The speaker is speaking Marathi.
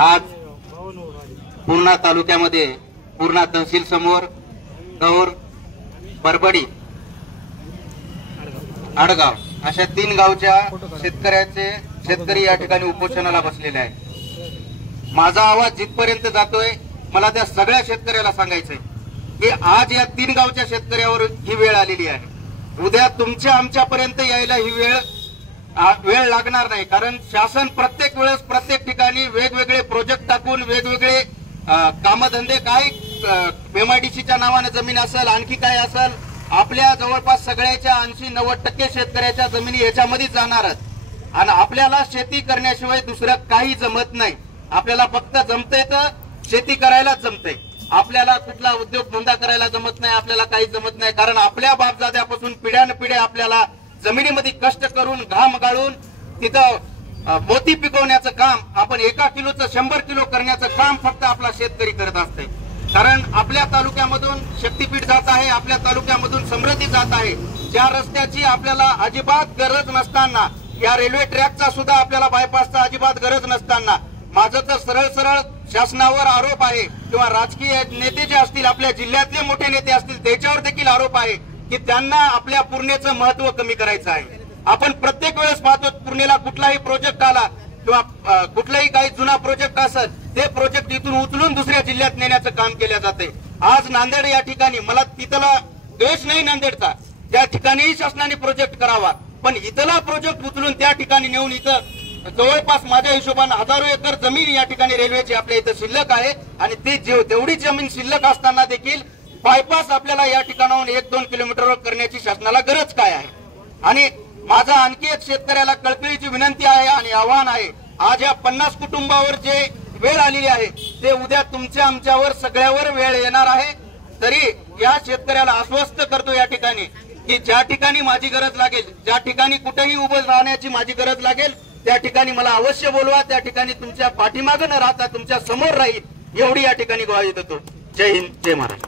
आज पूर्णा तालुक्यामध्ये पूर्णा तहसील समोर गौर, बरबडी, आडगाव अशा 3 गावच्या शेतकरी या ठिकाणी उपोषणाला बसलेले आहेत। माझा आवाज जिथपर्यंत जातोय मला त्या सगळ्या शेतकऱ्याला सांगायचंय की आज या 3 गावच्या शेतकऱ्यावर ही वेळ आलेली आहे। उद्या तुमच्या आमच्यापर्यंत यायला ही वेळ लागणार नाही, कारण शासन प्रत्येक वेळेस प्रत्येक ठिकाणी वेगवेगळे प्रोजेक्ट टाकून वेगवेगळे कामधंदे, काय MIDCच्या नावाने जमीन असेल, आणखी काय असेल, आपल्या जवळपास सगळ्याच्या 80-90% शेतकऱ्याच्या जमिनी याच्यामध्ये जाणारच। आणि आपल्याला शेती करण्याशिवाय दुसरं काही जमत नाही। आपल्याला फक्त जमतंय तर शेती करायलाच जमतंय, आपल्याला कुठला उद्योग धंदा करायला जमत नाही, आपल्याला काही जमत नाही। कारण आपल्या बापदाद्यापासून पिढ्यानपिढ्या आपल्याला जमिनीमध्ये कष्ट करून घाम गाळून तिथं मोती पिकवण्याचं काम, आपण 1 किलोचं 100 किलो करण्याचं काम फक्त आपला शेतकरी करत असते। कारण आपल्या तालुक्यामधून शक्तीपीठ जात आहे, आपल्या तालुक्यामधून समृद्धी जात आहे, ज्या रस्त्याची आपल्याला अजिबात गरज नसताना, या रेल्वे ट्रॅकचा सुद्धा आपल्याला बायपासचा अजिबात गरज नसताना, माझं तर सरळ शासनावर आरोप आहे किंवा राजकीय नेते जे असतील, आपल्या जिल्ह्यातले मोठे नेते असतील, त्याच्यावर देखील आरोप आहे की त्यांना आपल्या पूर्णेचं महत्व कमी करायचं आहे। आपण प्रत्येक वेळेस पाहतो पूर्णेला कुठलाही प्रोजेक्ट आला किंवा कुठलाही काही जुना प्रोजेक्ट असेल, ते प्रोजेक्ट इथून उचलून दुसऱ्या जिल्ह्यात नेण्याचं काम केलं जाते। आज नांदेड या ठिकाणी, मला तिथला द्वेष नाही नांदेडचा, त्या ठिकाणीही शासनाने प्रोजेक्ट करावा, पण इथला प्रोजेक्ट उचलून त्या ठिकाणी नेऊन इथं जवळपास माझ्या हिशोबाने हजारो एकर जमीन या ठिकाणी रेल्वेची आपल्या इथं शिल्लक आहे। आणि ते तेवढी जमीन शिल्लक असताना देखील बायपास आपल्याला या ठिकाणाहून 1-2 किलोमीटरवर करण्याची शासनाला गरज काय आहे? आणि माझा आणखी एक शेतकऱ्याला कळकळीची विनंती आहे आणि आव्हान आहे, आज या 50 कुटुंबावर जे वेळ आलेली आहे ते उद्या तुमच्या आमच्यावर सगळ्यावर वेळ येणार आहे। तरी या शेतकऱ्याला आश्वस्त करतो या ठिकाणी की ज्या ठिकाणी माझी गरज लागेल, ज्या ठिकाणी कुठेही उभं राहण्याची माझी गरज लागेल, त्या ठिकाणी मला अवश्य बोलवा, त्या ठिकाणी तुमच्या पाठीमागे न राहता तुमच्या समोर राहील, एवढी या ठिकाणी ग्वाही देतो। जय हिंद, जय महाराष्ट्र।